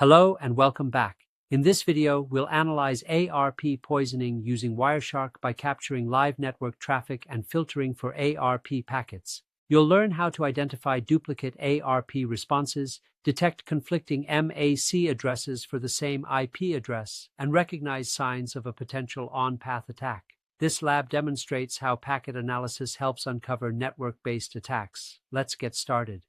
Hello and welcome back. In this video, we'll analyze ARP poisoning using Wireshark by capturing live network traffic and filtering for ARP packets. You'll learn how to identify duplicate ARP responses, detect conflicting MAC addresses for the same IP address, and recognize signs of a potential on-path attack. This lab demonstrates how packet analysis helps uncover network-based attacks. Let's get started.